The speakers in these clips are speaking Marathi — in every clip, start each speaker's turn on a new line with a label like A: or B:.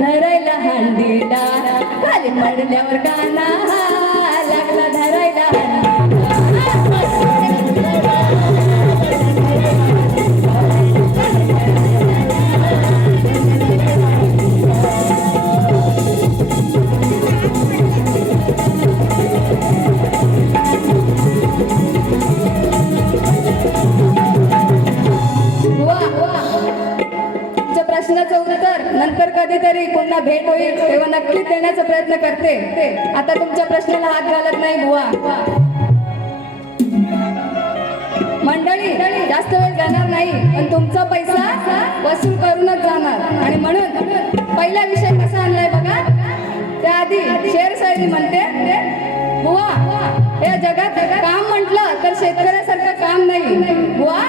A: धरायला हंडीला खाली पडल्यावर गाना लागला धरायला तेव्हा नक्कीच देण्याचा प्रयत्न करते. आता तुमच्या प्रश्नाला हात घालत नाही बुवा. मंडळी जास्त वेळ जाणार नाही पण तुमचा पैसा वसूल करूनच जाणार. आणि म्हणून पहिला विषय कसा आणलाय बघा? त्याआधी शेर शायरी म्हणते बुवा या जगात काम म्हटलं तर शेतकऱ्यासारखं काम नाही. बुवा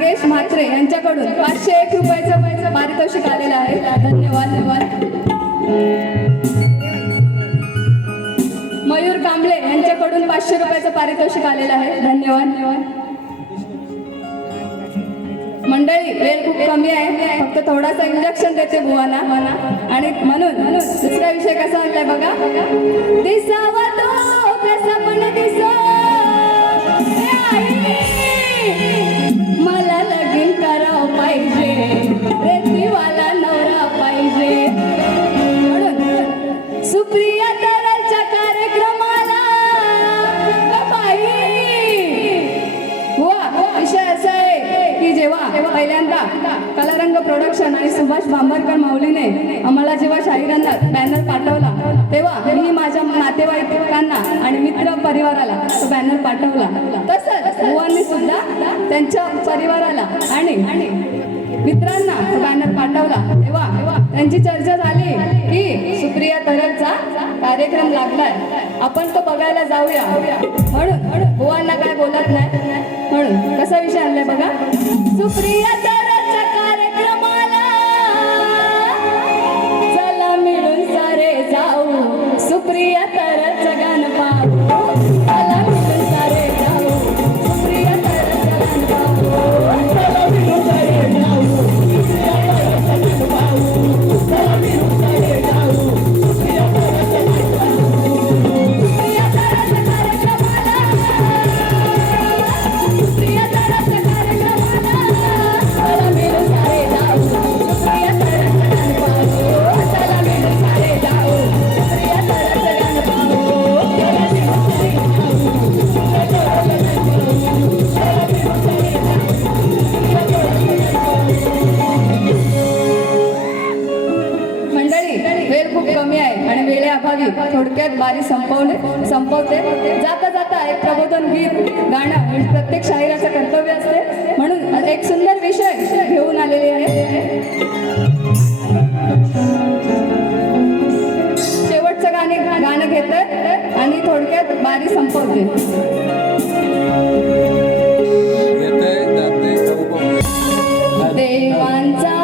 A: नागेश म्हात्रे यांच्याकडून पाचशे एक रुपयाचं पारितोषिक आलेलं आहे. धन्यवाद. धन्यवाद मयूर कांबळे यांच्याकडून पाचशे रुपयाचं पारितोषिक आलेलं आहे. धन्यवाद. धन्यवाद मंडळी वेळ खूप कमी आहे. फक्त थोडासा इंजेक्शन देते बुवाना. आणि म्हणून म्हणून दुसरा विषय कसा आणलाय बघा? दिसावा तो कसा पण दिसो. आई, मला लगीन करावं पाहिजे. मी माझ्या नातेवाईकांना आणि मित्र परिवाराला तो बॅनर पाठवला. तसंच मुलांनी सुद्धा त्यांच्या परिवाराला आणि मित्रांना तो बॅनर पाठवला. तेव्हा त्यांची चर्चा झाली की सुप्रिया तरचा कार्यक्रम लागलाय. आपण तो बघायला जाऊया. म्हणून बुवांना काय बोलत नाही? म्हणून कसा विषय आणलाय बघा? सुप्रिया प्रत्येक शाहिराचं कर्तव्य असते. म्हणून एक सुंदर विषय घेऊन आलेले आहे. शेवटचं गाणे गाणं घेत आणि थोडक्यात बारी संपवते. देवांचा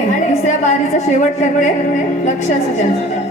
A: आणि दुसऱ्या बारीचा शेवट त्याकडे लक्षात द्या.